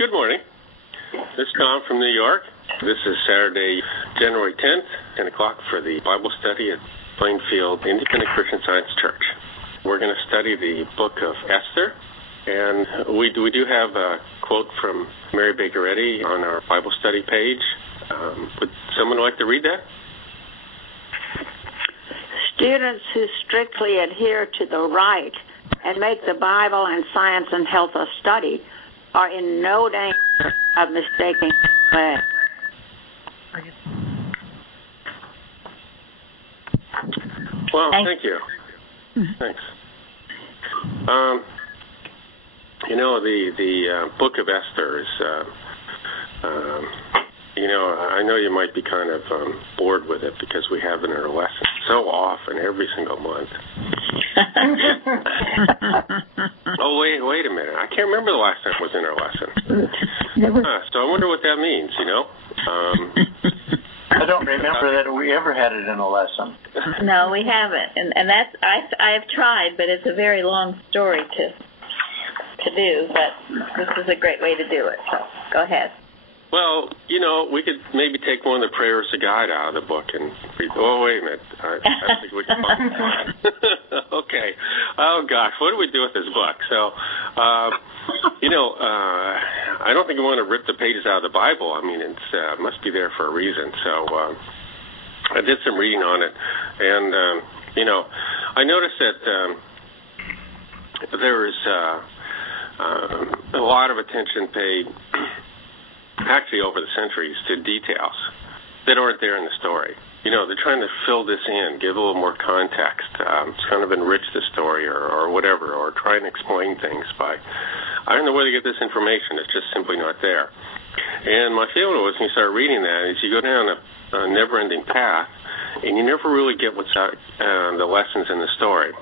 Good morning. This is Tom from New York. This is Saturday, January 10th, 10 o'clock for the Bible study at Plainfield Independent Christian Science Church. We're going to study the book of Esther, and we do have a quote from Mary Baker Eddy on our Bible study page. Would someone like to read that? Students who strictly adhere to the right and make the Bible and science and health a study are in no danger of mistaking the way. Well, thank you. Thanks. The book of Esther is, I know you might be kind of bored with it because we have it in our lesson so often every single month. Oh, wait a minute. I can't remember the last time it was in our lesson. So I wonder what that means, I don't remember that we ever had it in a lesson. No, we haven't. And that's, I have tried, but it's a very long story to do, but this is a great way to do it. So go ahead. Well, we could maybe take one of the prayers to guide out of the book and read. Oh, wait a minute. I think we can. Okay. Oh, gosh. What do we do with this book? So, I don't think we want to rip the pages out of the Bible. I mean, it must be there for a reason. So, I did some reading on it. And, I noticed that there is a lot of attention paid actually over the centuries to details that aren't there in the story. They're trying to fill this in, give a little more context, kind of enrich the story or whatever, or try and explain things by, I don't know where to get this information. It's just simply not there. And my feeling was when you start reading that is you go down a never-ending path and you never really get what's the lessons in the story.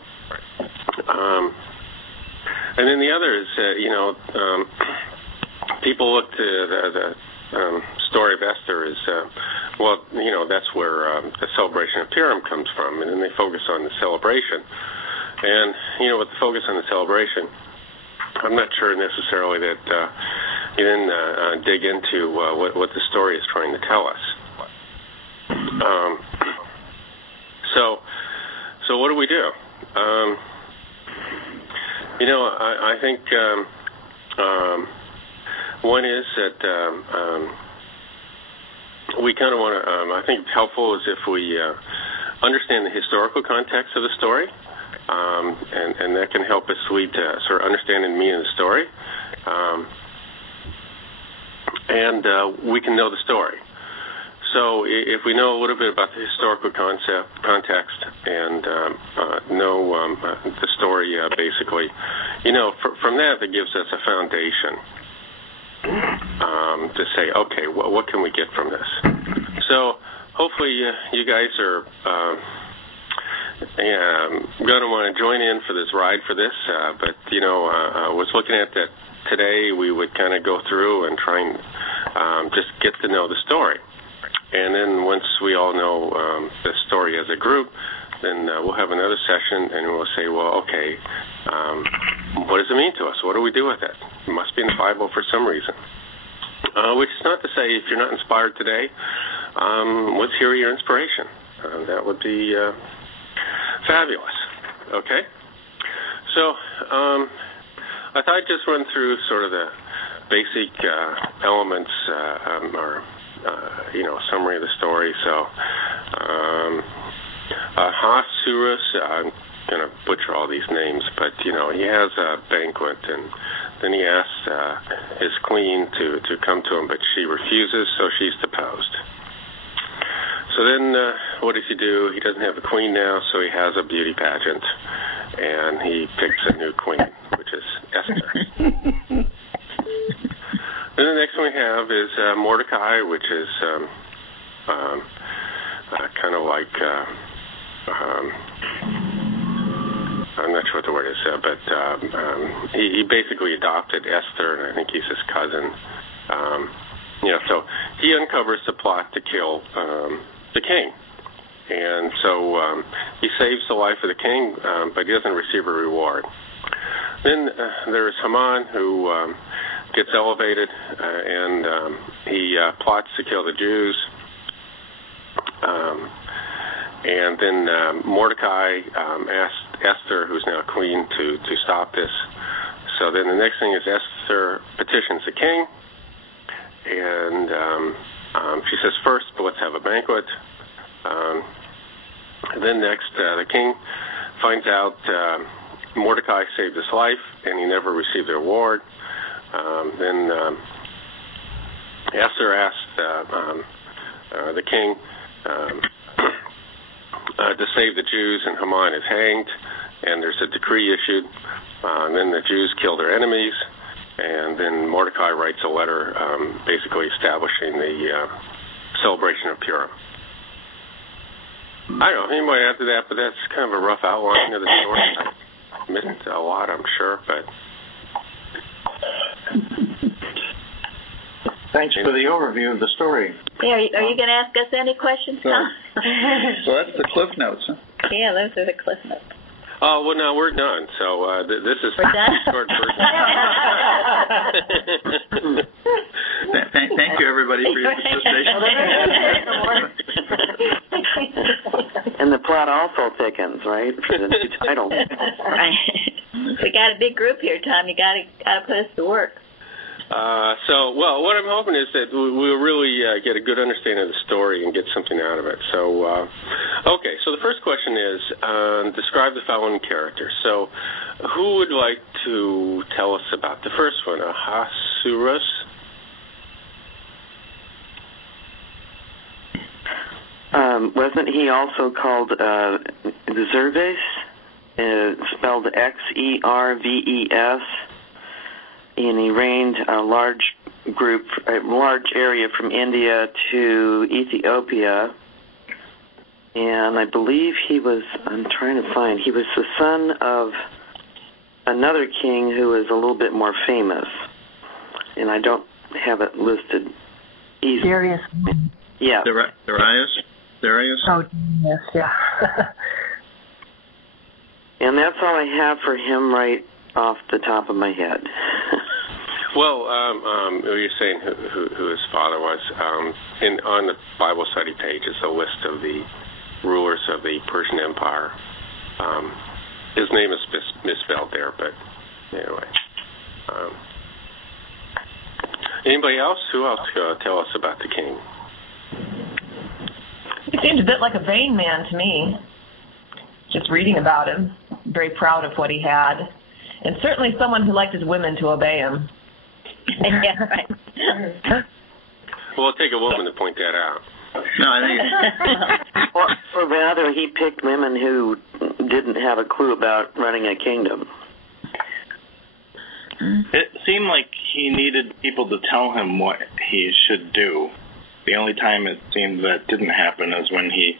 And then the other is, people look to the story of Esther as, that's where the celebration of Purim comes from, and then they focus on the celebration. And, with the focus on the celebration, I'm not sure necessarily that you then dig into what the story is trying to tell us. So what do we do? I think one is that we kind of want to, I think helpful is if we understand the historical context of the story, and that can help us lead to sort of understanding the meaning of the story, and we can know the story. So if we know a little bit about the historical context and know the story basically, from that gives us a foundation to say, okay, what can we get from this? So hopefully you guys are going to want to join in for this ride for this. But, I was looking at that today. We would kind of go through and try and just get to know the story. And then once we all know the story as a group, then we'll have another session and we'll say, well, okay, what does it mean to us? What do we do with it? It must be in the Bible for some reason. Which is not to say if you're not inspired today, let's hear your inspiration. That would be fabulous. Okay? So I thought I'd just run through sort of the basic elements or summary of the story. So Ahasuerus, I'm going to butcher all these names, but he has a banquet, and then he asks his queen to come to him, but she refuses, so she's deposed. So then what does he do? He doesn't have a queen now, so he has a beauty pageant, and he picks a new queen, which is Esther. Then the next one we have is Mordecai, which is kind of like, I'm not sure what the word is, but he basically adopted Esther, and I think he's his cousin. So he uncovers the plot to kill the king. And so he saves the life of the king, but he doesn't receive a reward. Then there's Haman, who gets elevated, and he plots to kill the Jews. And then Mordecai asked Esther, who's now queen, to stop this. So then the next thing is Esther petitions the king, and she says, first, let's have a banquet. Then next, the king finds out Mordecai saved his life, and he never received the reward. Then Esther asked the king to save the Jews, and Haman is hanged, and there's a decree issued. And then the Jews kill their enemies, and then Mordecai writes a letter basically establishing the celebration of Purim. I don't know if anybody add to that, but that's kind of a rough outline of the story. I missed a lot, I'm sure, but... Thanks for the overview of the story. Yeah, are you going to ask us any questions, Tom? So that's the Cliff Notes, huh? Yeah, those are the Cliff Notes. Oh, well, no, we're done. So this is we're done? Short version. Thank you, everybody, for your participation. And the plot also thickens, right, for the new title. Right. We got a big group here, Tom. You got to put us to work. Well, what I'm hoping is that we'll really get a good understanding of the story and get something out of it. So, okay, so the first question is, describe the following characters. So, who would like to tell us about the first one, Ahasuerus? Wasn't he also called Xerxes, spelled Xerves? And he reigned a large area from India to Ethiopia. And I believe he was the son of another king who is a little bit more famous. And I don't have it listed easily. Darius. Yeah. Darius? Oh, yes, yeah. And that's all I have for him right off the top of my head. Well, you're saying who his father was. On the Bible study page is a list of the rulers of the Persian Empire. His name is misspelled there, but anyway. Anybody else? Who else tell us about the king? He seemed a bit like a vain man to me. Just reading about him, very proud of what he had, and certainly someone who liked his women to obey him. Yeah, right. Well, it'll take a woman to point that out. No, I think... or rather, he picked women who didn't have a clue about running a kingdom. It seemed like he needed people to tell him what he should do. The only time it seemed that didn't happen is when he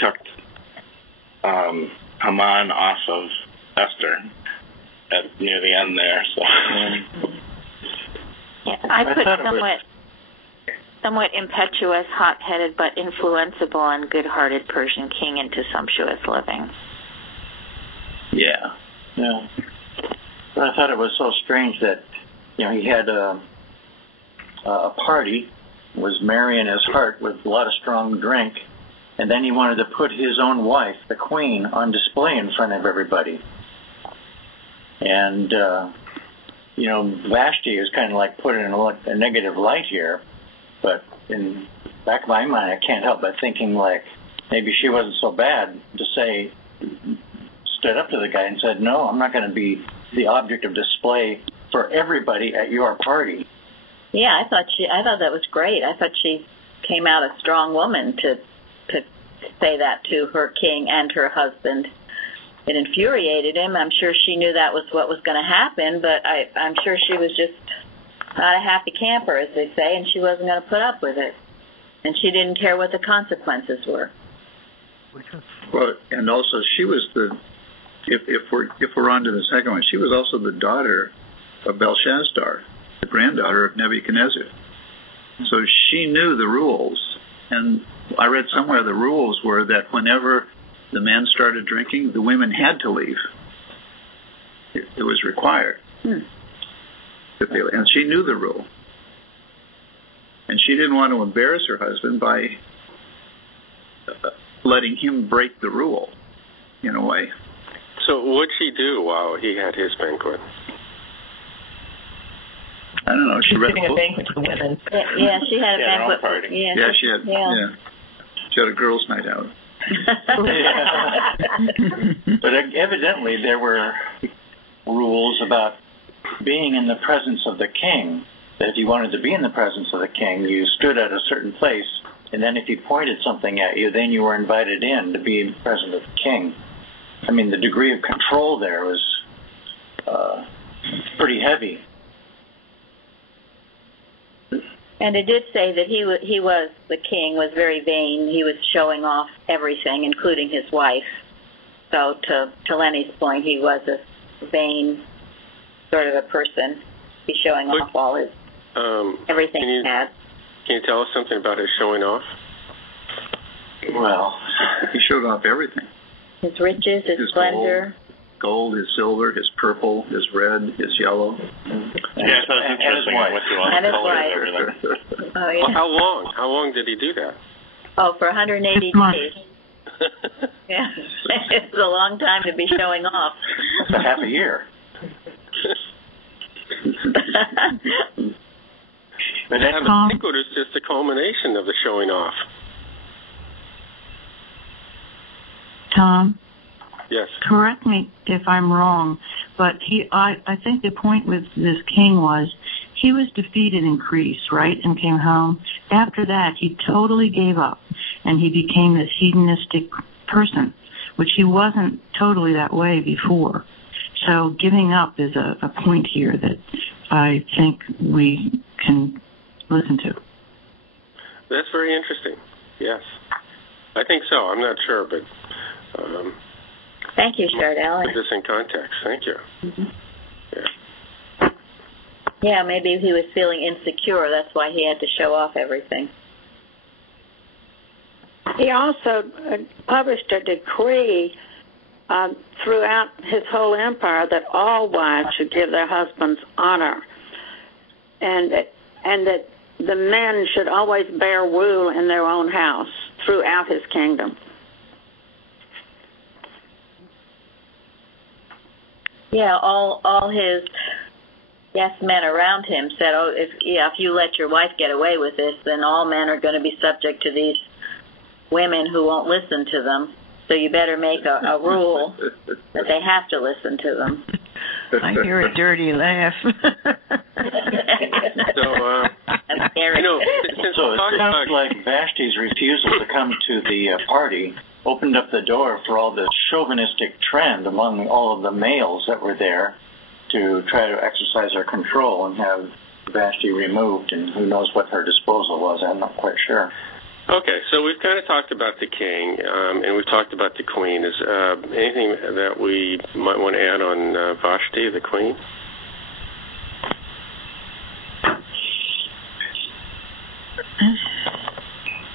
chucked Haman off of Esther near the end there. So. I put somewhat impetuous, hot-headed, but influenceable and good-hearted Persian king into sumptuous living. Yeah. But I thought it was so strange that, he had a party, was merry in his heart with a lot of strong drink, and then he wanted to put his own wife, the queen, on display in front of everybody. And, Vashti is kind of like put in a negative light here, but in the back of my mind, I can't help but thinking like maybe she wasn't so bad to say, stood up to the guy and said, no, I'm not going to be the object of display for everybody at your party. Yeah, I thought that was great. I thought she came out a strong woman to say that to her king and her husband. It infuriated him. I'm sure she knew that was what was going to happen, but I'm sure she was just not a happy camper, as they say, and she wasn't going to put up with it. And she didn't care what the consequences were. Well, and also she was if we're on to the second one, she was also the daughter of Belshazzar, the granddaughter of Nebuchadnezzar. So she knew the rules. And I read somewhere the rules were that whenever the men started drinking, the women had to leave. It was required. And she knew the rule. And she didn't want to embarrass her husband by letting him break the rule, in a way. So what'd she do while he had his banquet? I don't know. She read giving a banquet to the women. Yeah, she had a banquet party. Yeah, she had a girls' night out. But evidently there were rules about being in the presence of the king, that if you wanted to be in the presence of the king, you stood at a certain place, and then if he pointed something at you, then you were invited in to be in the presence of the king. I mean, the degree of control there was pretty heavy. And it did say that the king was very vain. He was showing off everything, including his wife. So to Lenny's point, he was a vain sort of a person. He's showing off all his everything he had. Can you tell us something about his showing off? Well, he showed off everything. His riches, his splendor. Gold, his silver, his purple, his red, his yellow. Yeah, so it's interesting what you want to color everything. Oh, yeah. Well, how long? How long did he do that? Oh, for 180 days. Yeah, it's a long time to be showing off. That's a half a year. But the banquet is just a culmination of the showing off. Tom? Yes. Correct me if I'm wrong, but I think the point with this king was he was defeated in Greece, right, and came home. After that, he totally gave up, and he became this hedonistic person, which he wasn't totally that way before. So giving up is a point here that I think we can listen to. That's very interesting. Yes. I think so. I'm not sure, but... Thank you, Chardell. Put this in context. Thank you. Mm-hmm. Yeah. Yeah, maybe he was feeling insecure. That's why he had to show off everything. He also published a decree throughout his whole empire that all wives should give their husbands honor, and that the men should always bear rule in their own house throughout his kingdom. Yeah, all his yes men around him said, "Oh, if you let your wife get away with this, then all men are going to be subject to these women who won't listen to them. So you better make a rule that they have to listen to them." I hear a dirty laugh. That's scary. So it sounds like Vashti's refusal to come to the party opened up the door for all this chauvinistic trend among all of the males that were there to try to exercise their control and have Vashti removed, and who knows what her disposal was. I'm not quite sure. Okay, so we've kind of talked about the king, and we've talked about the queen. Is anything that we might want to add on Vashti, the queen?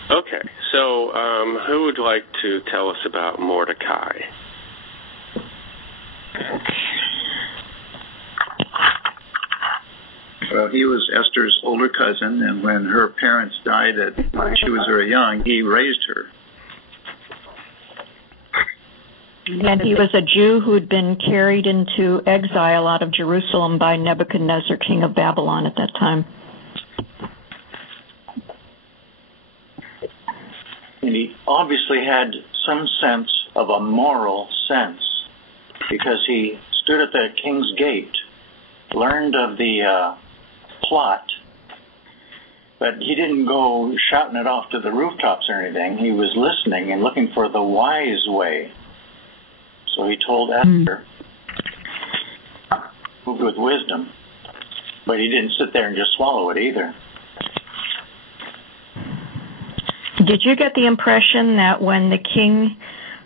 Okay, so who would like to tell us about Mordecai? Well, he was Esther's older cousin, and when her parents died when she was very young, he raised her. And he was a Jew who'd been carried into exile out of Jerusalem by Nebuchadnezzar, king of Babylon at that time. And he obviously had some sense of a moral sense, because he stood at the king's gate, learned of the plot, but he didn't go shouting it off to the rooftops or anything. He was listening and looking for the wise way. So he told Esther, moved with wisdom, but he didn't sit there and just swallow it either. Did you get the impression that when the king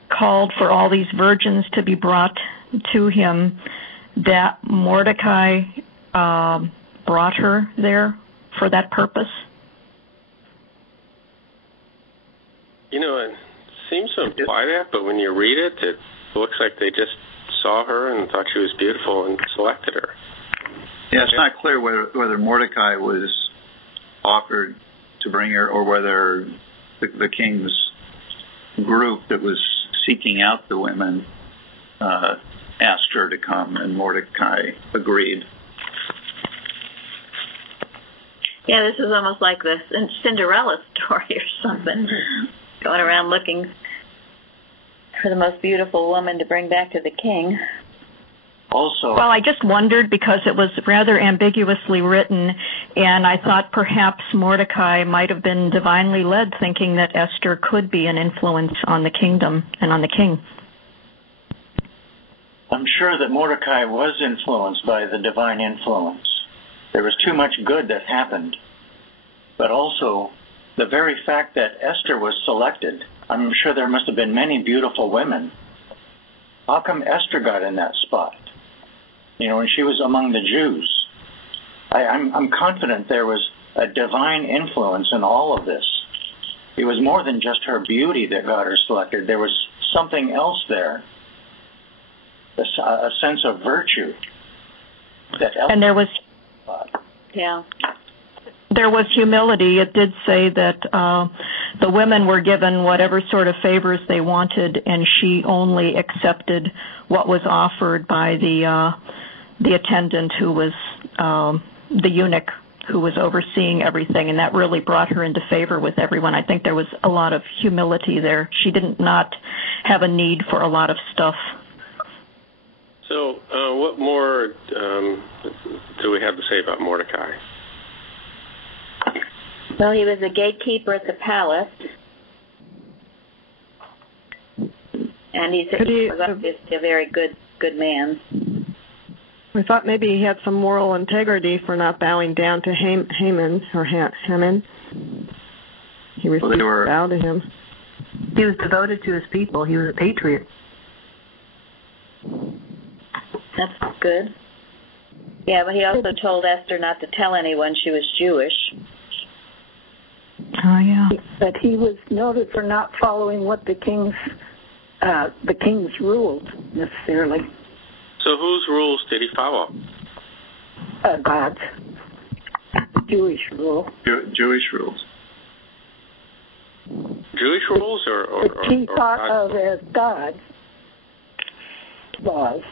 called for all these virgins to be brought to him, that Mordecai brought her there for that purpose? It seems to imply that, but when you read it, it looks like they just saw her and thought she was beautiful and selected her. Yeah, it's not clear whether Mordecai was offered to bring her or whether the king's group that was seeking out the women asked her to come, and Mordecai agreed. Yeah, this is almost like the Cinderella story or something. Going around looking for the most beautiful woman to bring back to the king. Also, well, I just wondered because it was rather ambiguously written, and I thought perhaps Mordecai might have been divinely led, thinking that Esther could be an influence on the kingdom and on the king. I'm sure that Mordecai was influenced by the divine influence. There was too much good that happened. But also, the very fact that Esther was selected, I'm sure there must have been many beautiful women. How come Esther got in that spot? You know, when she was among the Jews. I'm confident there was a divine influence in all of this. It was more than just her beauty that got her selected. There was something else there, a sense of virtue. And there was, there was humility. It did say that the women were given whatever sort of favors they wanted, and she only accepted what was offered by the attendant who was the eunuch who was overseeing everything, and that really brought her into favor with everyone. I think there was a lot of humility there. She did not have a need for a lot of stuff. So what more do we have to say about Mordecai? Well, he was a gatekeeper at the palace. And he was obviously a very good man. We thought maybe he had some moral integrity for not bowing down to Haman. He refused to bow to him. He was devoted to his people. He was a patriot. That's good. Yeah, but he also told Esther not to tell anyone she was Jewish. Oh, yeah. But he was noted for not following what the king's ruled necessarily. So whose rules did he follow? God's. Jewish rule. Jewish rules. Jewish rules or he thought of as God's laws.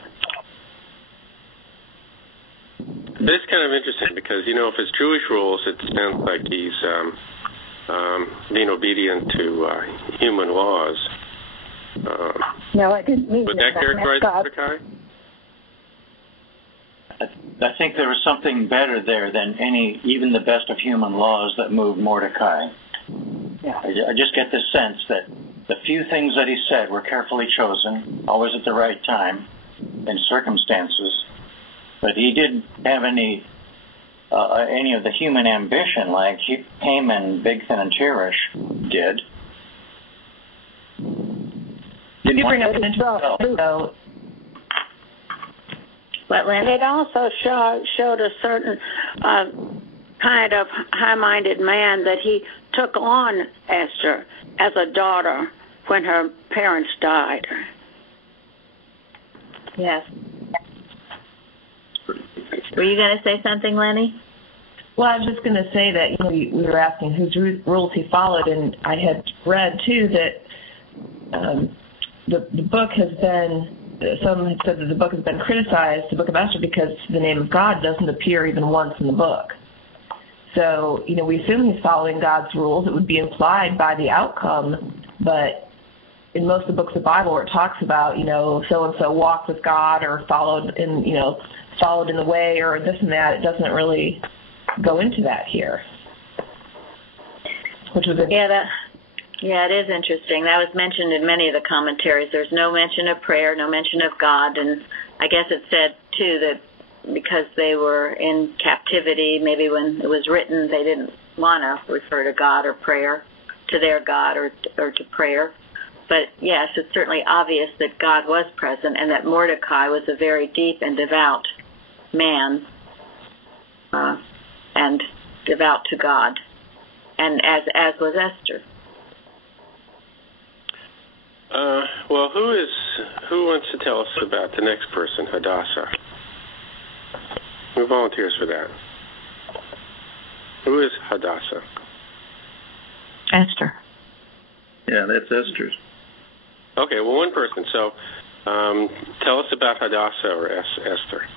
It's kind of interesting because, you know, if it's Jewish rules, it sounds like he's being obedient to human laws. No, I didn't mean would that characterize Mordecai? I think there was something better there than even the best of human laws that moved Mordecai. Yeah. I just get this sense that the few things that he said were carefully chosen, always at the right time, in circumstances. But he didn't have any of the human ambition like Haman, Bigthan, and Teresh did. Did you bring up an interesting though? It also showed a certain kind of high-minded man that he took on Esther as a daughter when her parents died. Yes. Were you going to say something, Lenny? Well, I was just going to say that, you know, we were asking whose rules he followed, and I had read too that the book has been. Some have said that the book has been criticized, the Book of Esther, because the name of God doesn't appear even once in the book. So, you know, we assume he's following God's rules. It would be implied by the outcome, but in most of the books of the Bible where it talks about, you know, so-and-so walked with God or followed in the way or this and that, it doesn't really go into that here. Which was Yeah, it is interesting. That was mentioned in many of the commentaries. There's no mention of prayer, no mention of God, and I guess it said, too, that because they were in captivity, maybe when it was written, they didn't want to refer to God or prayer, to their God or to prayer. But, yes, it's certainly obvious that God was present and that Mordecai was a very deep and devout man and devout to God, and as was Esther. Well, who wants to tell us about the next person, Hadassah? Who volunteers for that? Who is Hadassah? Esther. Yeah, that's Esther's. Okay, well, one person. So tell us about Hadassah or Esther.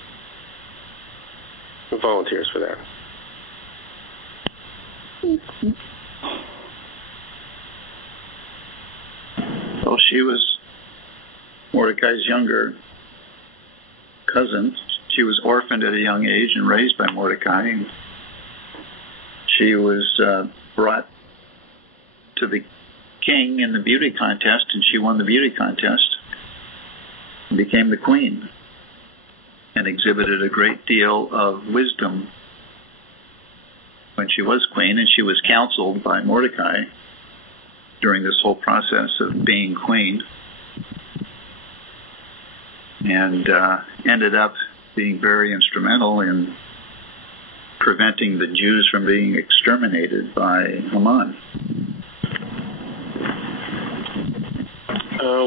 Who volunteers for that? Well, she was Mordecai's younger cousin. She was orphaned at a young age and raised by Mordecai. And she was brought to the king in the beauty contest, and she won the beauty contest and became the queen and exhibited a great deal of wisdom when she was queen, and she was counseled by Mordecai during this whole process of being queen, and ended up being very instrumental in preventing the Jews from being exterminated by Haman.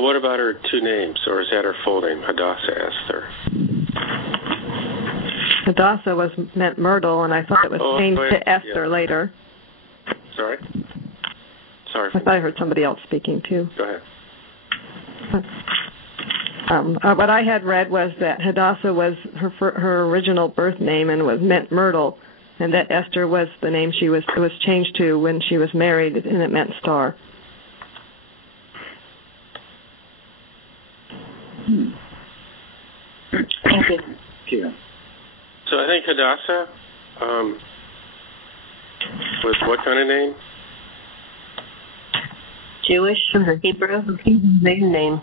What about her two names, or is that her full name, Hadassah Esther? Hadassah meant myrtle, and I thought it was changed to Esther later. Sorry? Sorry. I thought I heard somebody else speaking too. Go ahead. What I had read was that Hadassah was her original birth name and meant myrtle, and that Esther was the name it was changed to when she was married, and it meant star. Thank you. Thank you. So I think Hadassah was what kind of name? Jewish, Hebrew, maiden name.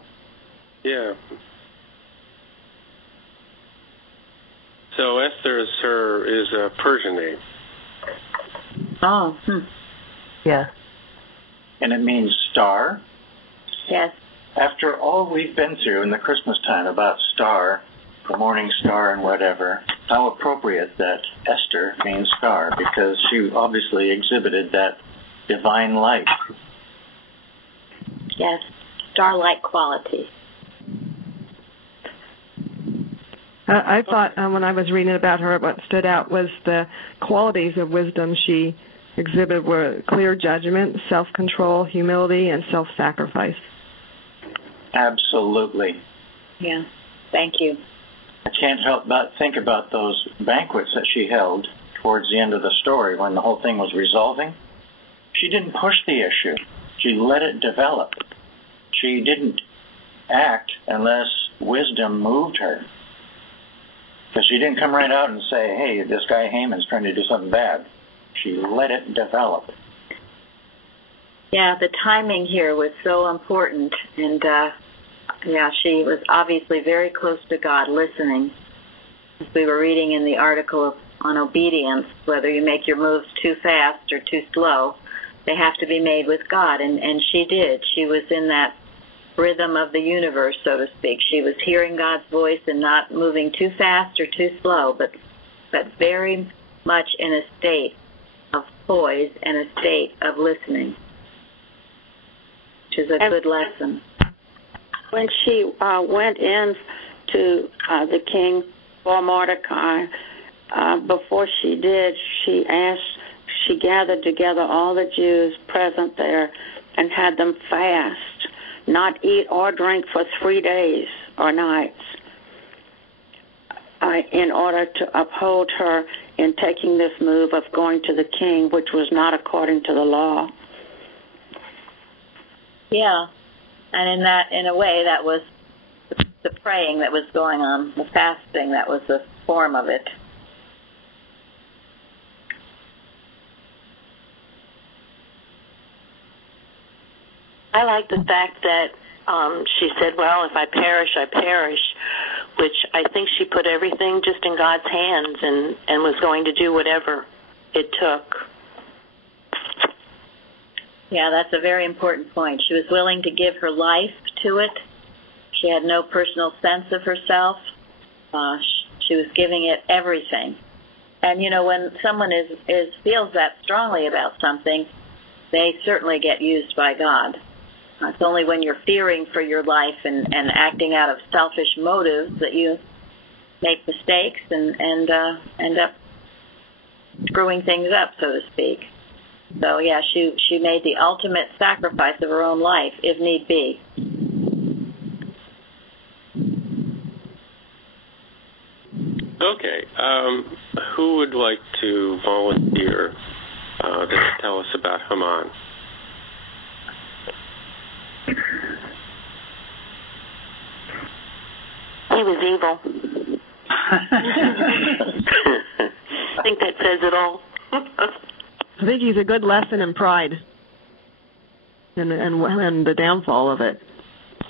Yeah. So Esther is a Persian name. Oh. Yeah. And it means star. Yes. After all we've been through in the Christmas time about star, the morning star and whatever, how appropriate that Esther means star, because she obviously exhibited that divine light. Yes, star-like quality. I thought when I was reading about her, what stood out was the qualities of wisdom she exhibited were clear judgment, self-control, humility, and self-sacrifice. Absolutely. Yeah, thank you. I can't help but think about those banquets that she held towards the end of the story when the whole thing was resolving. She didn't push the issue. She let it develop. She didn't act unless wisdom moved her. Because she didn't come right out and say, hey, this guy Haman's trying to do something bad. She let it develop. Yeah, the timing here was so important. And, she was obviously very close to God, listening. As we were reading in the article on obedience, whether you make your moves too fast or too slow, they have to be made with God. And she did. She was in that rhythm of the universe, so to speak. She was hearing God's voice and not moving too fast or too slow, but very much in a state of poise and a state of listening, which is a good lesson. When she went in to the king for Mordecai, before she did, she gathered together all the Jews present there and had them fast, not eat or drink for 3 days or nights, in order to uphold her in taking this move of going to the king, which was not according to the law. Yeah, and in a way, that was the praying that was going on, the fasting, that was the form of it. I like the fact that she said, well, if I perish, I perish, which I think she put everything just in God's hands and was going to do whatever it took. Yeah, that's a very important point. She was willing to give her life to it. She had no personal sense of herself. She was giving it everything. And, when someone feels that strongly about something, they certainly get used by God. It's only when you're fearing for your life and acting out of selfish motives that you make mistakes and end up screwing things up, so to speak. So yeah, she made the ultimate sacrifice of her own life, if need be. Okay. Who would like to volunteer to tell us about Haman? He was evil. I think that says it all. I think he's a good lesson in pride and the downfall of it.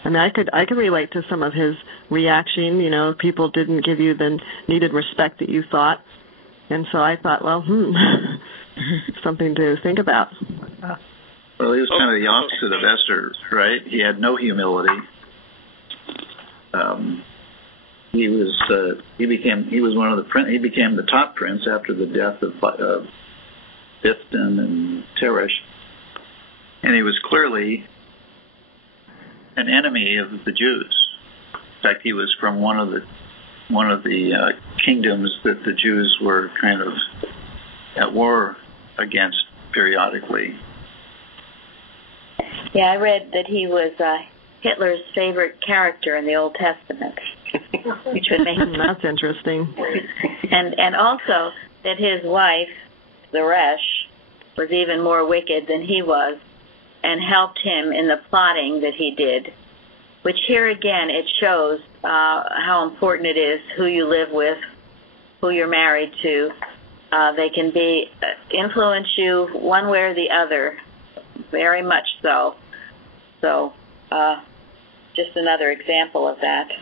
And I could relate to some of his reaction. You know, people didn't give you the needed respect that you thought, and so I thought, well, something to think about. Well, he was kind of the opposite of Esther, right? He had no humility. He became the top prince after the death of Bithden and Teresh, and he was clearly an enemy of the Jews. In fact, he was from one of the kingdoms that the Jews were kind of at war against periodically. Yeah, I read that he was Hitler's favorite character in the Old Testament, which would make that's interesting. And also that his wife, Zeresh, was even more wicked than he was, and helped him in the plotting that he did, which here again it shows how important it is who you live with, who you're married to. They can influence you one way or the other, very much so. So just another example of that.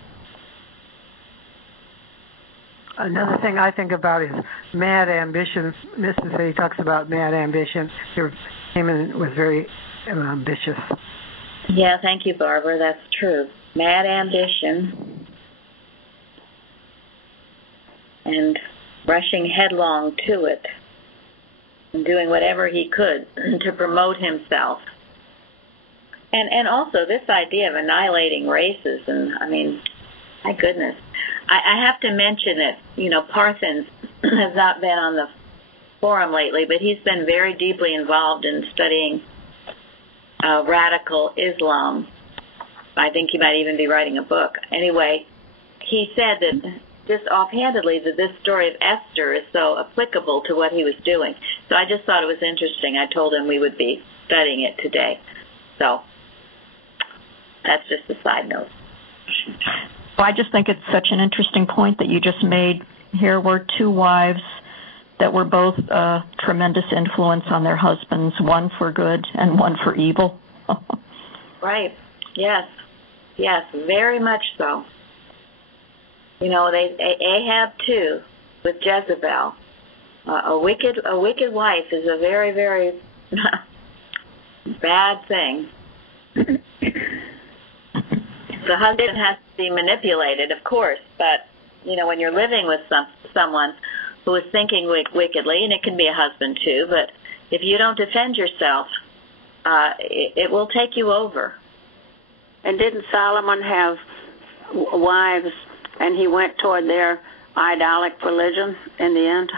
Another thing I think about is mad ambition. Mr. He talks about mad ambition. Haman was very ambitious. Yeah, thank you, Barbara. That's true. Mad ambition and rushing headlong to it and doing whatever he could to promote himself. And also this idea of annihilating races, and I mean, my goodness. I have to mention that, Parthens has not been on the forum lately, but he's been very deeply involved in studying radical Islam. I think he might even be writing a book. Anyway, he said that just offhandedly that this story of Esther is so applicable to what he was doing. So I just thought it was interesting. I told him we would be studying it today. So that's just a side note. Well, I just think it's such an interesting point that you just made. Here were two wives that were both a tremendous influence on their husbands, one for good and one for evil. Right. Yes. Yes, very much so. Ahab too, with Jezebel. A wicked wife is a very, very bad thing. The husband has to be manipulated, of course, but when you're living with someone who is thinking wickedly, and it can be a husband too, but if you don't defend yourself, it will take you over. And didn't Solomon have wives, and he went toward their idolic religion in the end?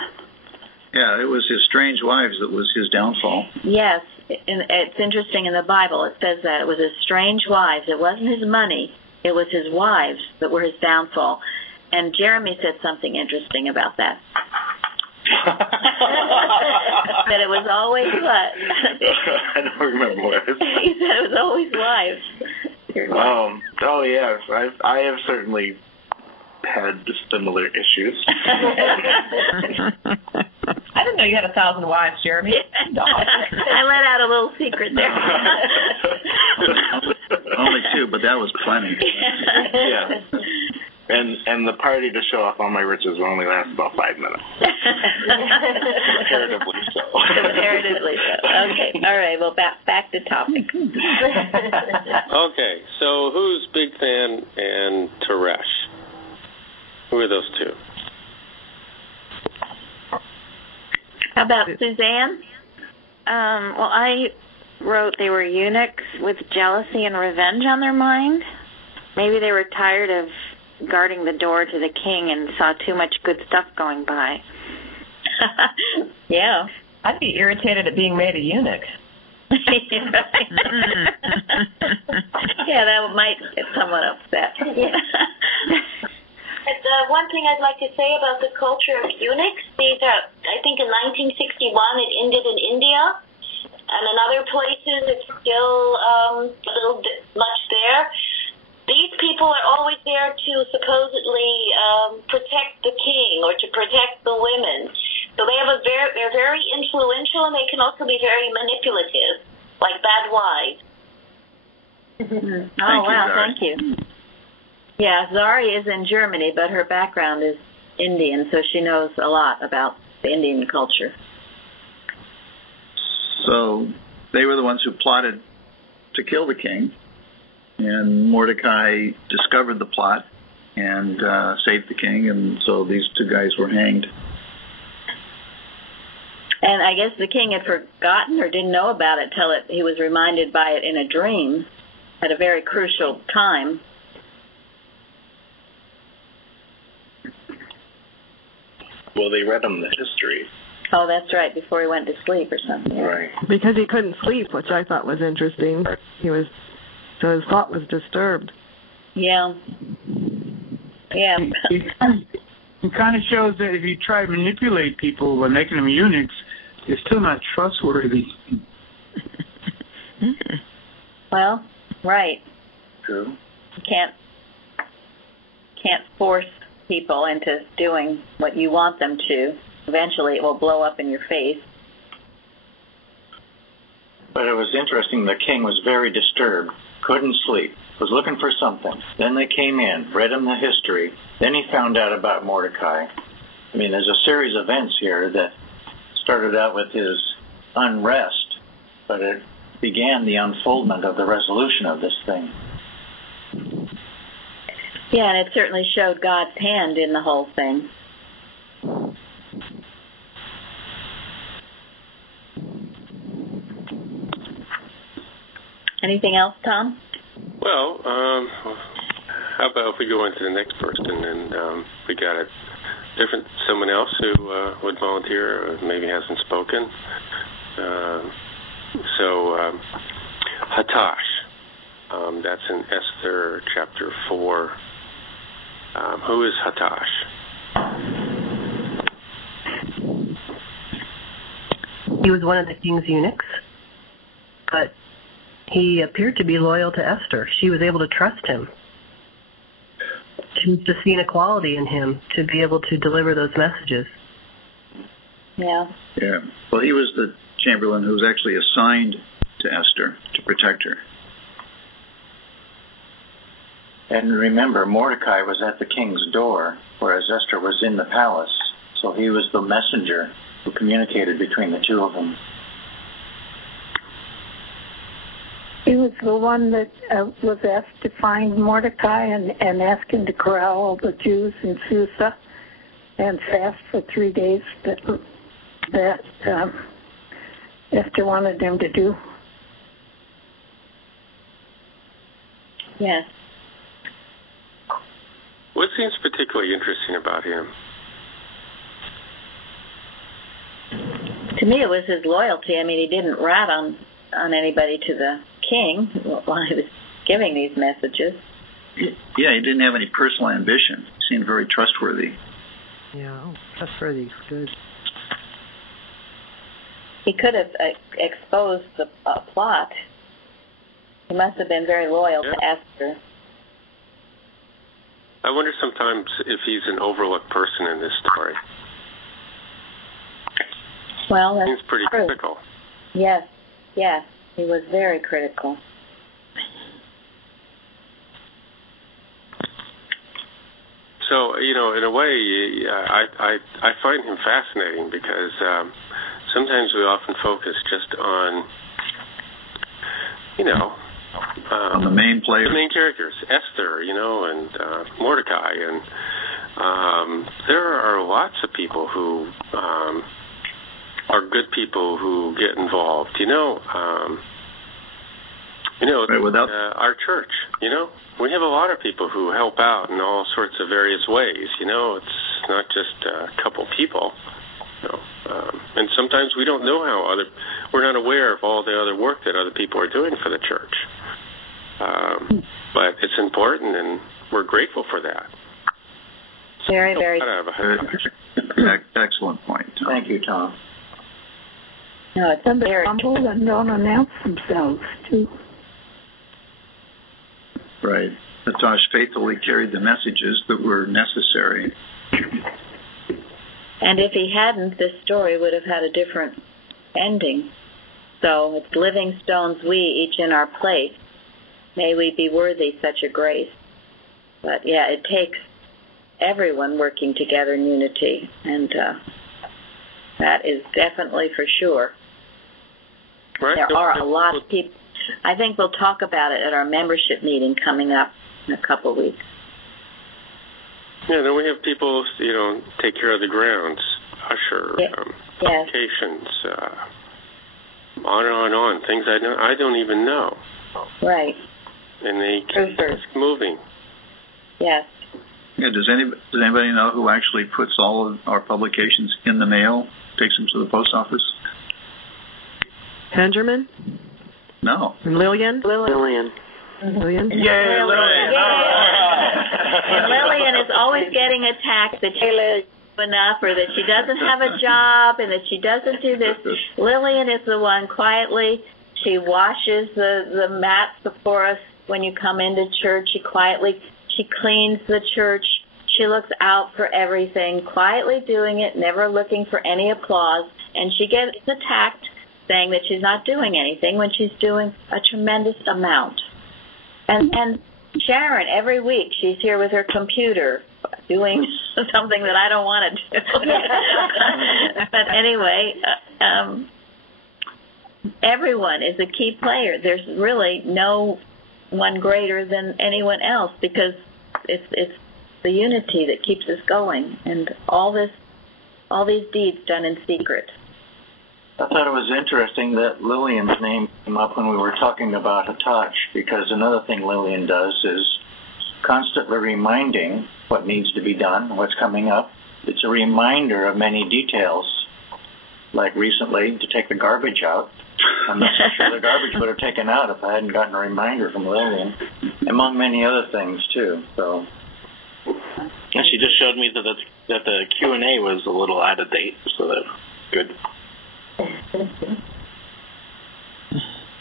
Yeah, it was his strange wives that was his downfall. Yes, and it's interesting in the Bible. It says that it was his strange wives. It wasn't his money. It was his wives that were his downfall. And Jeremy said something interesting about that. That it was always what? I don't remember what it is. He said it was always wives. Oh yes, I have certainly had similar issues. I didn't know you had 1,000 wives, Jeremy. I let out a little secret there. Only 2, but that was plenty. Yeah. And the party to show off all my riches will only last about 5 minutes. Comparatively so. Comparatively so. Okay. All right. Well, back to topic. Okay. So who's Bigthan and Teresh? Who are those two? How about Suzanne? Well, I wrote they were eunuchs with jealousy and revenge on their mind. Maybe they were tired of guarding the door to the king and saw too much good stuff going by. Yeah. I'd be irritated at being made a eunuch. Yeah, that might get someone upset. Yeah. One thing I'd like to say about the culture of eunuchs, these are, I think in 1961 it ended in India, and in other places it's still a little bit much there. These people are always there to supposedly protect the king or to protect the women. So they're very influential, and they can also be very manipulative, like bad wives. Thank you. Yeah, Zari is in Germany, but her background is Indian, so she knows a lot about the Indian culture. So they were the ones who plotted to kill the king, and Mordecai discovered the plot and saved the king, and so these two guys were hanged. And I guess the king had forgotten or didn't know about it till he was reminded by it in a dream at a very crucial time. Well, they read him the history. Oh, that's right, before he went to sleep or something. Right. Because he couldn't sleep, which I thought was interesting. So his thought was disturbed. Yeah. Yeah. It kind of shows that if you try to manipulate people by making them eunuchs, you're still not trustworthy. Well, right. True. You can't force people into doing what you want them to. Eventually it will blow up in your face. But it was interesting, the king was very disturbed, couldn't sleep, was looking for something. Then they came in, read him the history, then he found out about Mordecai. I mean, there's a series of events here that started out with his unrest, but it began the unfoldment of the resolution of this thing. Yeah, and it certainly showed God's hand in the whole thing. Anything else, Tom? Well, how about if we go into the next person, and we got someone else who would volunteer, or maybe hasn't spoken. Hatash, that's in Esther chapter 4. Who is Hatash? He was one of the king's eunuchs, but he appeared to be loyal to Esther. She was able to trust him. She was just seeing a quality in him to be able to deliver those messages. Yeah. Yeah. Well, he was the chamberlain who was actually assigned to Esther to protect her. And remember, Mordecai was at the king's door, whereas Esther was in the palace. So he was the messenger who communicated between the two of them. He was the one that was asked to find Mordecai and ask him to corral all the Jews in Susa and fast for 3 days that Esther wanted them to do. Yes. What seems particularly interesting about him? To me, it was his loyalty. I mean, he didn't rat on anybody to the king while he was giving these messages. Yeah, he didn't have any personal ambition. He seemed very trustworthy. Yeah, trustworthy. Good. He could have exposed the plot. He must have been very loyal to Esther. I wonder sometimes if he's an overlooked person in this story. Well, that's seems pretty true. critical. Yes, he was very critical. So, in a way, I find him fascinating because sometimes we often focus just on, on the main players. The main characters, Esther, and Mordecai. And there are lots of people who are good people who get involved. Our church, we have a lot of people who help out in all sorts of various ways. It's not just a couple people. And sometimes we don't know we're not aware of all the other work that other people are doing for the church. But it's important, and we're grateful for that. Very, very. Excellent point, Tom. Thank you, Tom. No, it's and very. Some people that don't announce themselves, too. Right. Natasha faithfully carried the messages that were necessary. And if he hadn't, this story would have had a different ending. So it's living stones we, each in our place. May we be worthy such a grace. But yeah, it takes everyone working together in unity, and that is definitely for sure. Right. There are a lot of people. I think we'll talk about it at our membership meeting coming up in a couple of weeks. Yeah, then we have people, take care of the grounds, usher, vacations, on and on, things I don't even know. Right. And they keep moving. Yes. Yeah. Does anybody know who actually puts all of our publications in the mail, takes them to the post office? Benjamin? No. Lillian? Lillian. Lillian? Yay, Lillian. And Lillian is always getting attacked that she lives enough, or that she doesn't have a job, and that she doesn't do this. Lillian is the one quietly. She washes the mats before us when you come into church. She cleans the church. She looks out for everything, quietly doing it, never looking for any applause. And she gets attacked saying that she's not doing anything when she's doing a tremendous amount. And Sharon, every week, she's here with her computer doing something that I don't want to do. But anyway, everyone is a key player. There's really no one greater than anyone else, because it's the unity that keeps us going, and all these deeds done in secret. I thought it was interesting that Lillian's name came up when we were talking about Hatash, because another thing Lillian does is constantly reminding what needs to be done, what's coming up. It's a reminder of many details, like recently to take the garbage out. I'm not so sure the garbage would have taken out if I hadn't gotten a reminder from Lillian, among many other things too. So, and she just showed me that the Q&A was a little out of date, so that's good.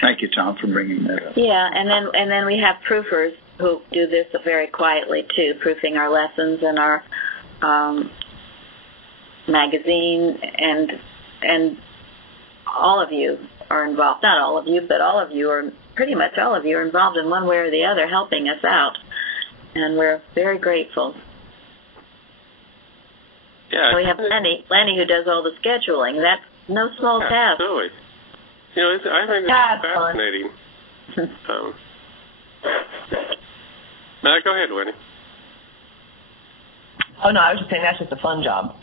Thank you, Tom, for bringing that up. Yeah, and then we have proofers who do this very quietly too, proofing our lessons and our magazine, and all of you are involved. Not all of you, but all of you are, pretty much all of you are involved in one way or the other, helping us out, and we're very grateful. Yeah, so we have Lenny who does all the scheduling. That's no small task. Absolutely. I think it's fascinating. Go ahead, Lenny. Oh, no, I was just saying that's just a fun job.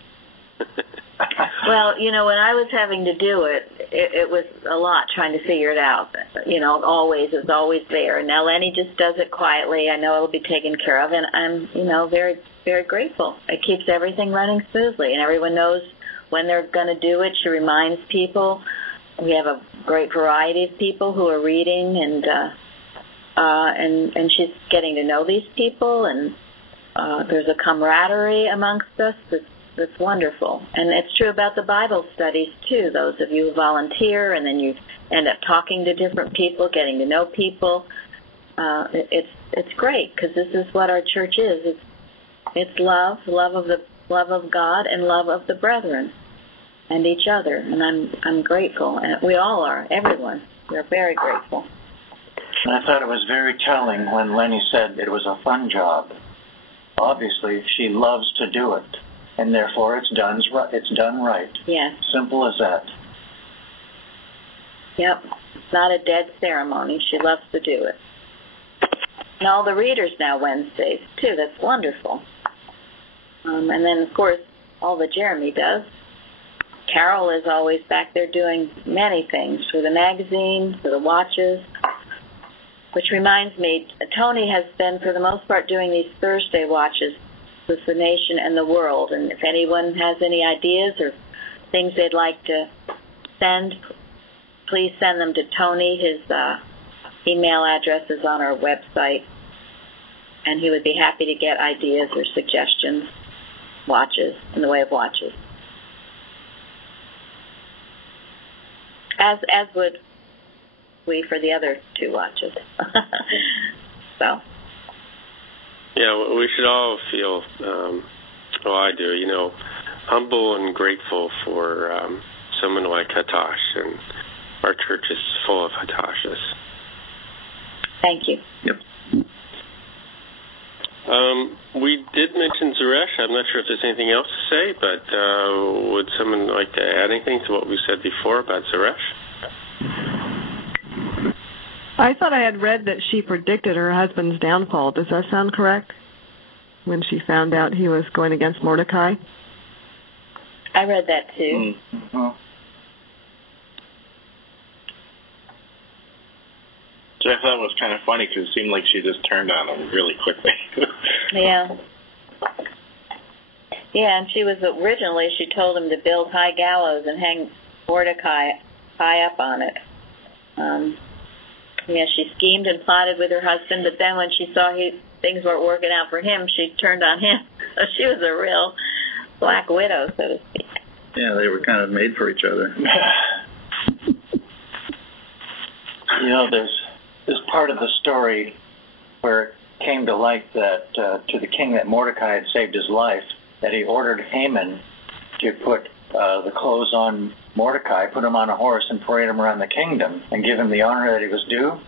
Well, when I was having to do it was a lot trying to figure it out. It's always there. And now Lenny just does it quietly. I know it'll be taken care of, and I'm, very, very grateful. It keeps everything running smoothly, and everyone knows when they're going to do it. She reminds people. We have a great variety of people who are reading, and she's getting to know these people, and there's a camaraderie amongst us that's wonderful. And it's true about the Bible studies too. Those of you who volunteer, and then you end up talking to different people, getting to know people. It's great, because this is what our church is. It's love of God, and love of the brethren and each other. And I'm grateful, and we all are. Everyone, we're very grateful. And I thought it was very telling when Lenny said it was a fun job. Obviously, she loves to do it, and therefore it's done right. Yes. Simple as that. Yep. It's not a dead ceremony. She loves to do it. And all the readers now Wednesdays, too. That's wonderful. And then, of course, all that Jeremy does. Carol is always back there doing many things for the magazine, for the watches. Which reminds me, Tony has been, for the most part, doing these Thursday watches with the nation and the world. And if anyone has any ideas or things they'd like to send, please send them to Tony. His email address is on our website. And he would be happy to get ideas or suggestions, watches, in the way of watches. As would we for the other 2 watches. So. Yeah, we should all feel, I do, humble and grateful for someone like Hatash, and our church is full of Hatashas. Thank you. Yep. We did mention Zeresh. I'm not sure if there's anything else to say, but would someone like to add anything to what we said before about Zeresh? I thought I had read that she predicted her husband's downfall. Does that sound correct? When she found out he was going against Mordecai? I read that too. Mm-hmm. Which I thought was kind of funny because it seemed like she just turned on him really quickly. Yeah. Yeah, and she was originally, she told him to build high gallows and hang Mordecai high up on it. Yeah, she schemed and plotted with her husband, but then when she saw things weren't working out for him, she turned on him. So she was a real black widow, so to speak. Yeah, they were kind of made for each other. There's part of the story where it came to light that to the king that Mordecai had saved his life, that he ordered Haman to put the clothes on Mordecai, put him on a horse, and parade him around the kingdom and give him the honor that he was due.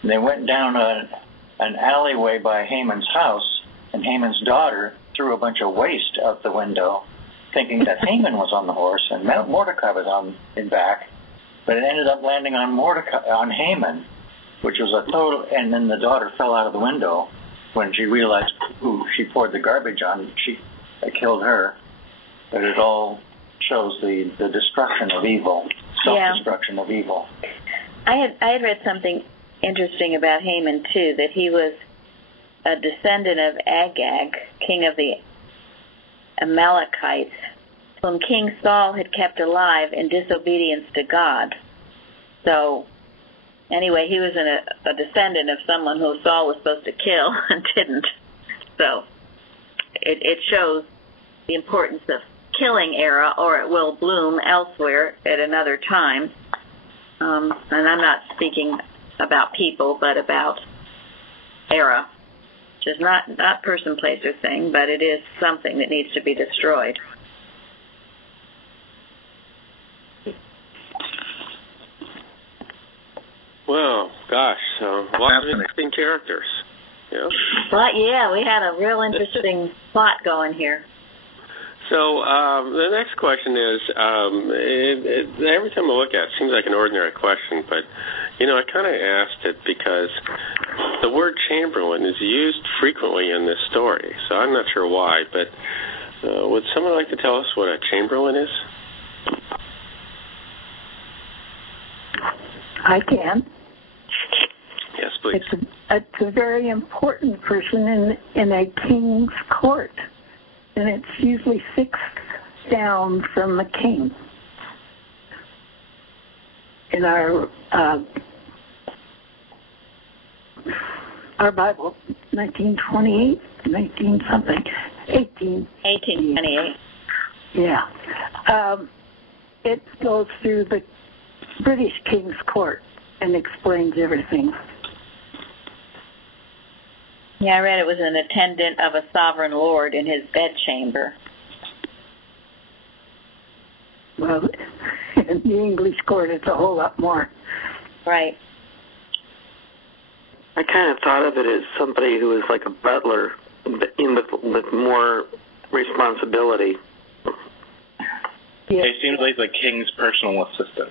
And they went down an alleyway by Haman's house, and Haman's daughter threw a bunch of waste out the window, thinking that Haman was on the horse and Mordecai was in back, but it ended up landing on Haman, which was a total. And then the daughter fell out of the window when she realized who she poured the garbage on. She killed her. But it all shows the destruction of evil, self-destruction of evil. I had read something interesting about Haman too, that he was a descendant of Agag, king of the Amalekites, whom King Saul had kept alive in disobedience to God. So, anyway, he was a descendant of someone who Saul was supposed to kill and didn't. So, it shows the importance of killing era, or it will bloom elsewhere at another time. And I'm not speaking about people, but about era, which is not person, place, or thing, but it is something that needs to be destroyed. Well, gosh, lots of interesting characters. Yeah. But yeah, we had a real interesting plot going here. So the next question is, every time I look at it, it seems like an ordinary question, but, I kind of asked it because the word Chamberlain is used frequently in this story, so I'm not sure why, but would someone like to tell us what a Chamberlain is? I can. Yes, please. It's a very important person in a king's court, and it's usually 6 down from the king. In our Bible, 1828. Yeah. It goes through the British King's Court and explains everything. Yeah, I read it was an attendant of a sovereign lord in his bedchamber. Well, in the English court, it's a whole lot more. Right. I kind of thought of it as somebody who is like a butler with more responsibility. Yeah. He seems like the king's personal assistant.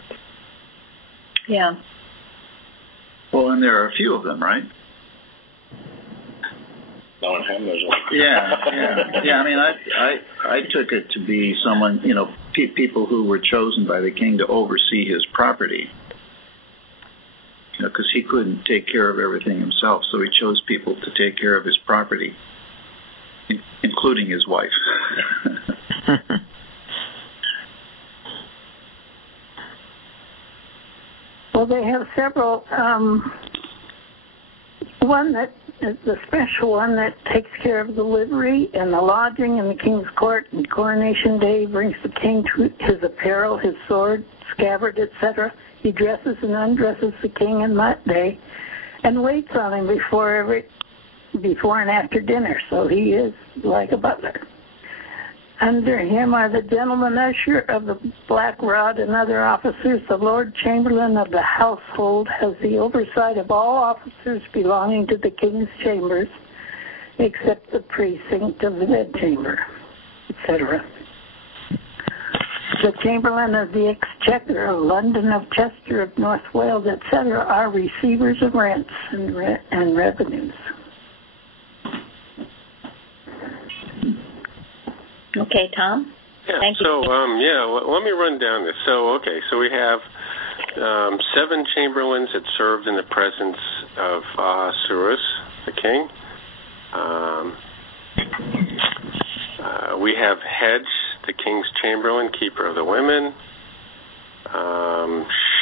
Yeah. Well, and there are a few of them, right? No one had those. Yeah. I mean, I took it to be someone, people who were chosen by the king to oversee his property. because he couldn't take care of everything himself, so he chose people to take care of his property, including his wife. Well, they have several. One that is the special one that takes care of the livery and the lodging in the king's court. And coronation day brings the king to his apparel, his sword, scabbard, etc. He dresses and undresses the king in that day, and waits on him before and after dinner. So he is like a butler. Under him are the gentleman usher of the Black Rod and other officers. The Lord Chamberlain of the household has the oversight of all officers belonging to the king's chambers, except the precinct of the bedchamber, etc. The Chamberlain of the Exchequer of London, of Chester, of North Wales, etc., are receivers of rents and revenues. Okay, Tom? Yeah, thank you. So, let me run down this. So we have 7 chamberlains that served in the presence of Ahasuerus, the king. We have Hedge, the king's chamberlain, keeper of the women.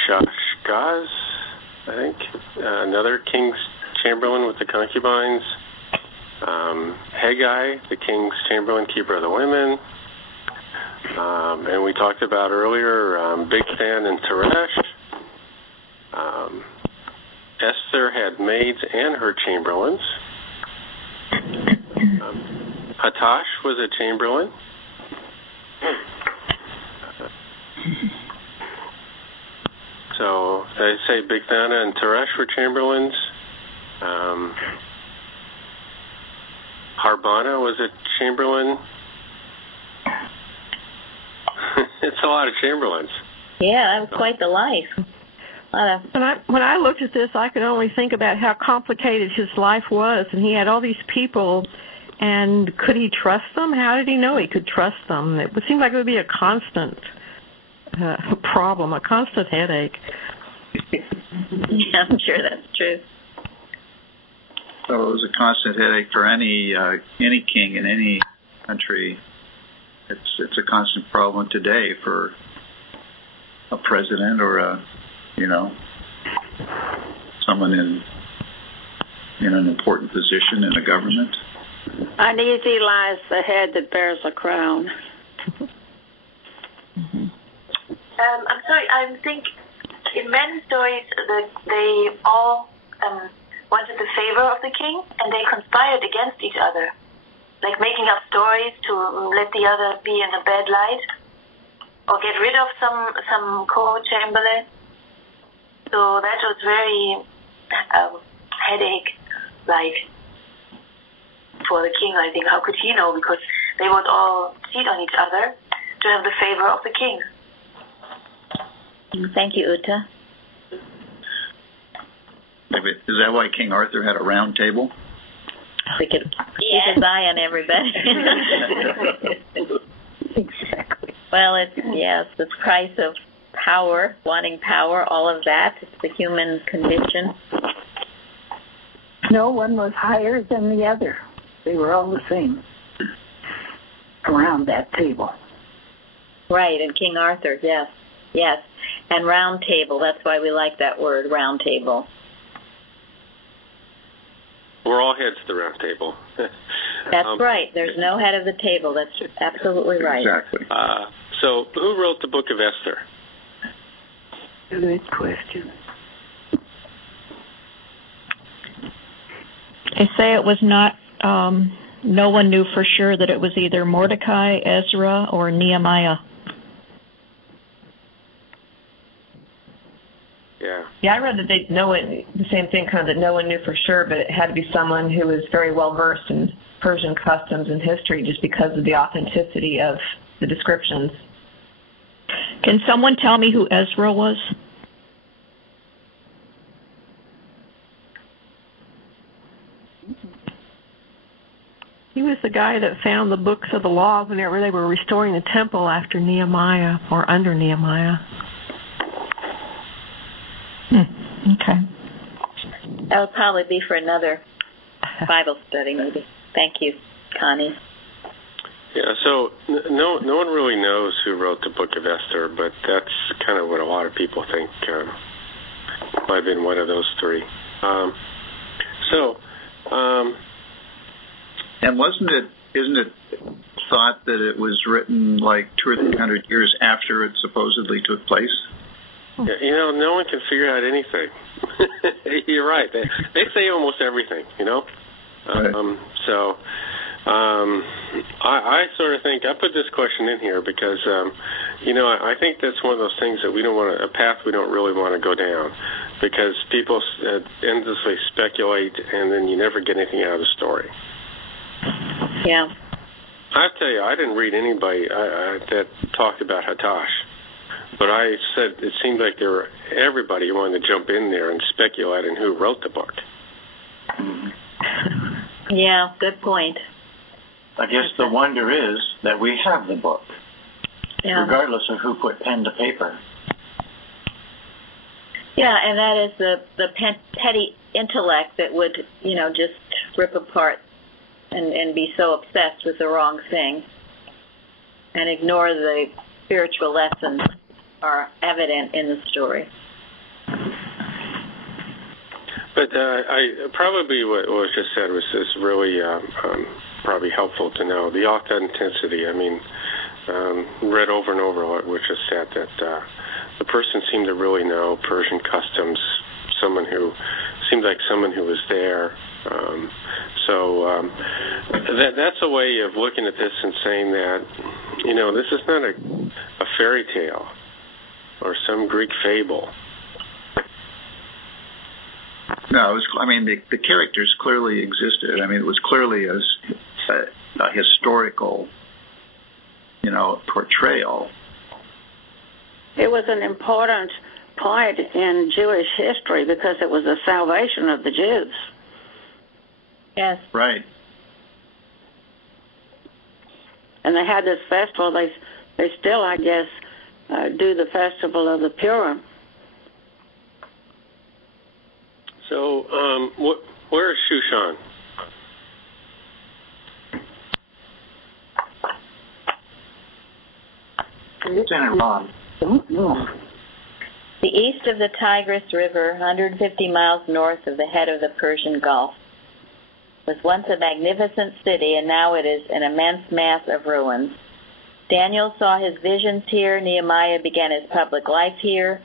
Shashgaz, I think, another king's chamberlain with the concubines. Haggai, the king's chamberlain, keeper of the women. And we talked about earlier Bigthan and Teresh. Esther had maids and her chamberlains. Hatash was a chamberlain. So I say Bigthana and Teresh were chamberlains. Harbana was a chamberlain. It's a lot of chamberlains. Yeah, that was quite the life. When I looked at this, I could only think about how complicated his life was, and he had all these people, and could he trust them? How did he know he could trust them? It would seem like it would be a constant problem, a constant headache. Yeah, I'm sure that's true. So it was a constant headache for any king in any country. It's a constant problem today for a president or someone in an important position in a government. Uneasy lies the head that bears a crown. I'm sorry, I think in many stories they all wanted the favor of the king, and they conspired against each other, like making up stories to let the other be in a bad light, or get rid of some co-chamberlain. So that was very headache-like for the king, I think. How could he know? Because they would all cheat on each other to have the favor of the king. Thank you, Uta. Is that why King Arthur had a round table? We could keep his eye on everybody. Exactly. Well, it's the price of power, wanting power, all of that. It's the human condition. No one was higher than the other. They were all the same around that table. Right, and King Arthur, yes. And round table, that's why we like that word, round table. We're all heads at the round table. That's right. There's no head of the table. That's absolutely right. Exactly. So who wrote the book of Esther? Good question. They say it was not, no one knew for sure that it was either Mordecai, Ezra, or Nehemiah. Yeah, I read that the same thing, kind of that no one knew for sure, but it had to be someone who was very well versed in Persian customs and history just because of the authenticity of the descriptions. Can someone tell me who Ezra was? He was the guy that found the books of the law whenever they were restoring the temple after Nehemiah or under Nehemiah. Okay. That would probably be for another Bible study, maybe. Thank you, Connie. Yeah, so no one really knows who wrote the Book of Esther, but that's kind of what a lot of people think might have been one of those three. And isn't it thought that it was written like 200 or 300 years after it supposedly took place? Yeah, no one can figure out anything. You're right. They say almost everything, Right. I sort of think I put this question in here because, I think that's one of those things that a path we don't really want to go down, because people endlessly speculate and then you never get anything out of the story. Yeah. I tell you, I didn't read anybody that talked about Hatash, but I said it seemed like everybody wanted to jump in there and speculate on who wrote the book. Yeah, good point. I guess the wonder is that we have the book, regardless of who put pen to paper. Yeah, and that is the petty intellect that would, just rip apart and be so obsessed with the wrong thing and ignore the spiritual lessons are evident in the story. But probably what was just said was really probably helpful to know the authenticity. I mean, read over and over what was just said, that the person seemed to really know Persian customs, someone who seemed like someone who was there. That's a way of looking at this and saying that, this is not a fairy tale or some Greek fable. No, the characters clearly existed. It was clearly a historical, portrayal. It was an important point in Jewish history because it was the salvation of the Jews. Yes. Right. And they had this festival. They still, I guess, do the festival of the Purim. So, where is Shushan? It's in Iran. The east of the Tigris River, 150 miles north of the head of the Persian Gulf, was once a magnificent city, and now it is an immense mass of ruins. Daniel saw his visions here. Nehemiah began his public life here.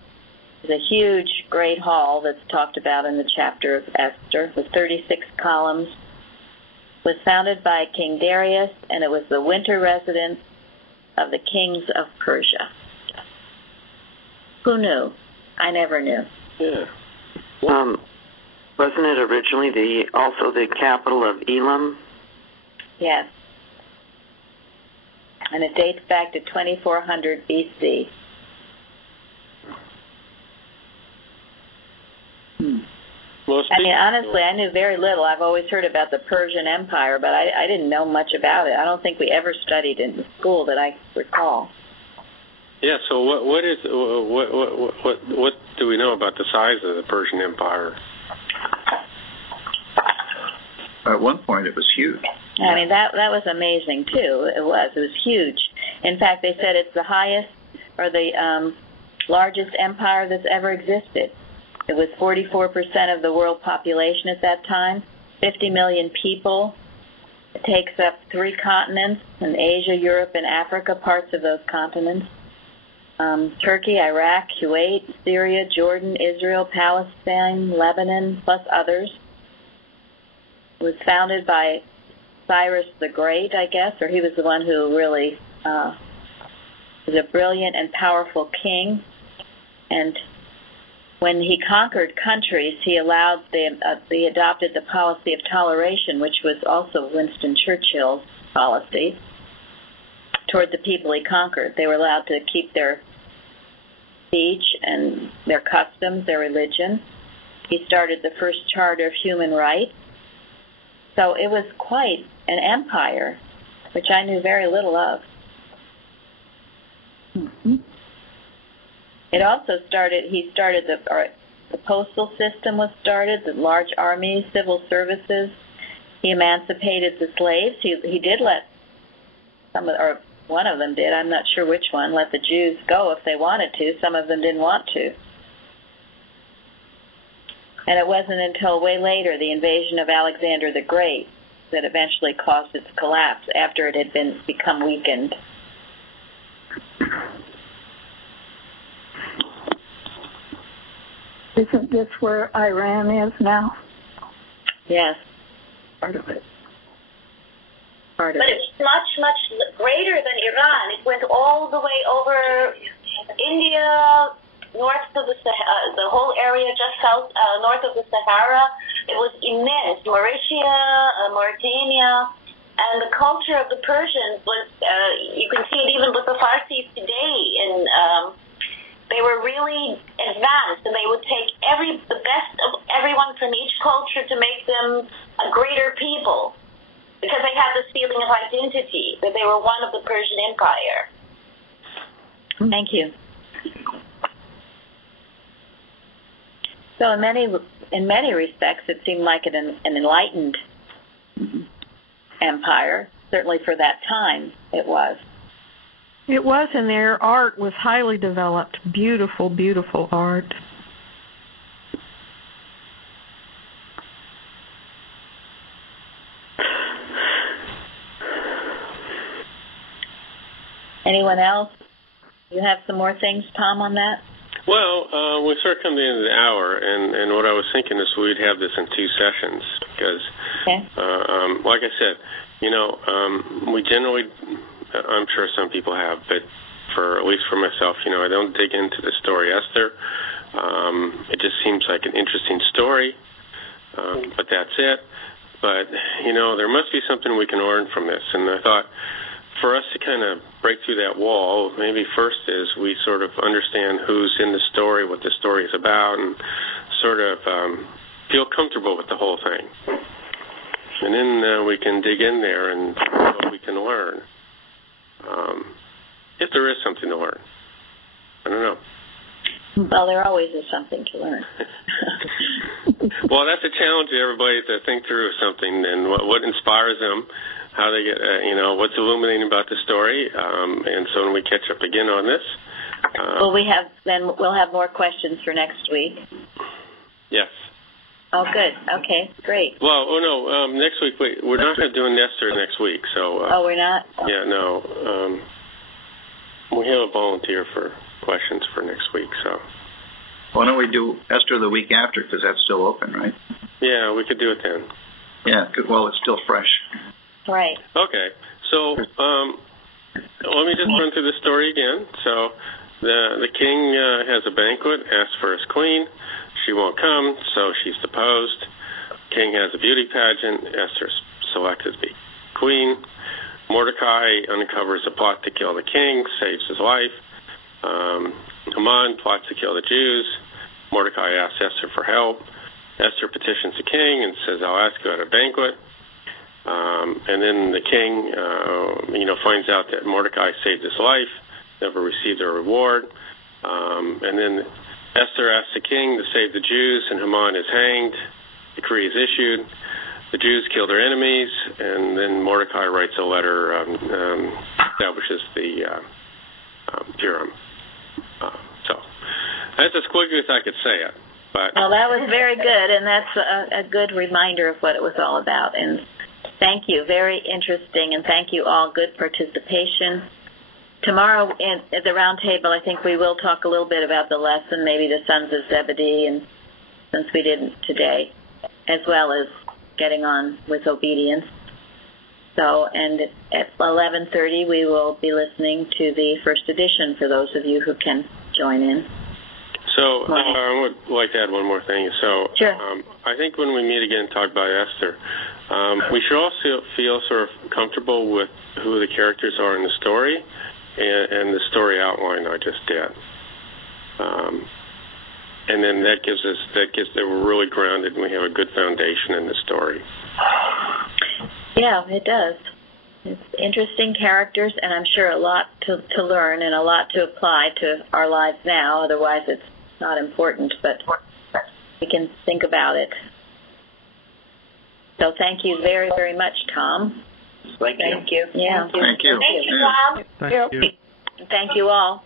There's a huge, great hall that's talked about in the chapter of Esther with 36 columns. It was founded by King Darius, and it was the winter residence of the kings of Persia. Who knew? I never knew. Yeah. Wasn't it originally also the capital of Elam? Yes. And it dates back to 2400 BC. Honestly, I knew very little. I've always heard about the Persian Empire, but I didn't know much about it. I don't think we ever studied it in school that I recall. Yeah. So what do we know about the size of the Persian Empire? At one point, it was huge. That was amazing too. It was huge. In fact, they said it's the highest or the largest empire that's ever existed. It was 44% of the world population at that time, 50 million people. It takes up 3 continents, in Asia, Europe, and Africa, parts of those continents. Turkey, Iraq, Kuwait, Syria, Jordan, Israel, Palestine, Lebanon, plus others. It was founded by Cyrus the Great, I guess, or he was the one who really was a brilliant and powerful king. And when he conquered countries, he adopted the policy of toleration, which was also Winston Churchill's policy, toward the people he conquered. They were allowed to keep their speech and their customs, their religion. He started the first Charter of Human Rights. So it was quite an empire, which I knew very little of. Mm-hmm. It also The postal system was started, the large army, civil services. He emancipated the slaves. He did let some of, or one of them did, I'm not sure which one, let the Jews go if they wanted to. Some of them didn't want to. And it wasn't until way later, the invasion of Alexander the Great, that eventually caused its collapse after it had become weakened. Isn't this where Iran is now? Yes. Part of it. But it's much, much greater than Iran. It went all the way over India, north of the whole area just south, north of the Sahara. It was immense. Mauritania, and the culture of the Persians was, you can see it even with the Farsis today, and they were really advanced, and they would take the best of everyone from each culture to make them a greater people, because they had this feeling of identity, that they were one of the Persian Empire. Thank you. So in many respects, it seemed like an enlightened empire. Certainly for that time, it was. It was, and their art was highly developed. Beautiful, beautiful art. Anyone else? You have some more things, Tom, on that? Well, we sort of come to the end of the hour, and what I was thinking is we'd have this in 2 sessions because, like I said, we generally, I'm sure some people have, but at least for myself, I don't dig into the story Esther. It just seems like an interesting story, but that's it. But, there must be something we can learn from this, and I thought, for us to kind of break through that wall, maybe first is we sort of understand who's in the story, what the story is about, and sort of feel comfortable with the whole thing. And then we can dig in there and see what we can learn. If there is something to learn. I don't know. Well, there always is something to learn. Well, that's a challenge to everybody to think through something and what inspires them. How they get, what's illuminating about the story, and so when we catch up again on this. We'll have more questions for next week. Yes. Oh, good. Okay, great. Well, next week we're not going to do Esther next week, so. We're not. Oh. Yeah, no. We have a volunteer for questions for next week, so. Why don't we do Esther the week after, because that's still open, right? Yeah, we could do it then. Yeah, well, it's still fresh. Right. Okay. So let me just run through the story again. So the king has a banquet, asks for his queen. She won't come, so she's deposed. King has a beauty pageant. Esther's selected to be queen. Mordecai uncovers a plot to kill the king, saves his life. Haman plots to kill the Jews. Mordecai asks Esther for help. Esther petitions the king and says, I'll ask you at a banquet. And then the king, finds out that Mordecai saved his life, never received a reward. And then Esther asks the king to save the Jews, and Haman is hanged. Decree is issued. The Jews kill their enemies, and then Mordecai writes a letter, establishes the Purim. So that's as quickly as I could say it. Well, that was very good, and that's a good reminder of what it was all about. And thank you. Very interesting, and thank you all. Good participation. Tomorrow at the round table, I think we will talk a little bit about the lesson, maybe the sons of Zebedee, and since we didn't today, as well as getting on with obedience. So, and at 11:30, we will be listening to the first edition for those of you who can join in. So I would like to add one more thing. So sure. I think when we meet again and talk about Esther, we should also feel sort of comfortable with who the characters are in the story and the story outline I just did. And then that gives that we're really grounded and we have a good foundation in the story. Yeah, it does. It's interesting characters, and I'm sure a lot to learn and a lot to apply to our lives now. Otherwise, it's not important. But we can think about it. So thank you very, very much, Tom. Thank you. Yeah. Thank you. Thank you, Tom. Thank you. Thank you all.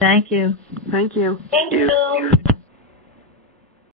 Thank you. Thank you. Thank you.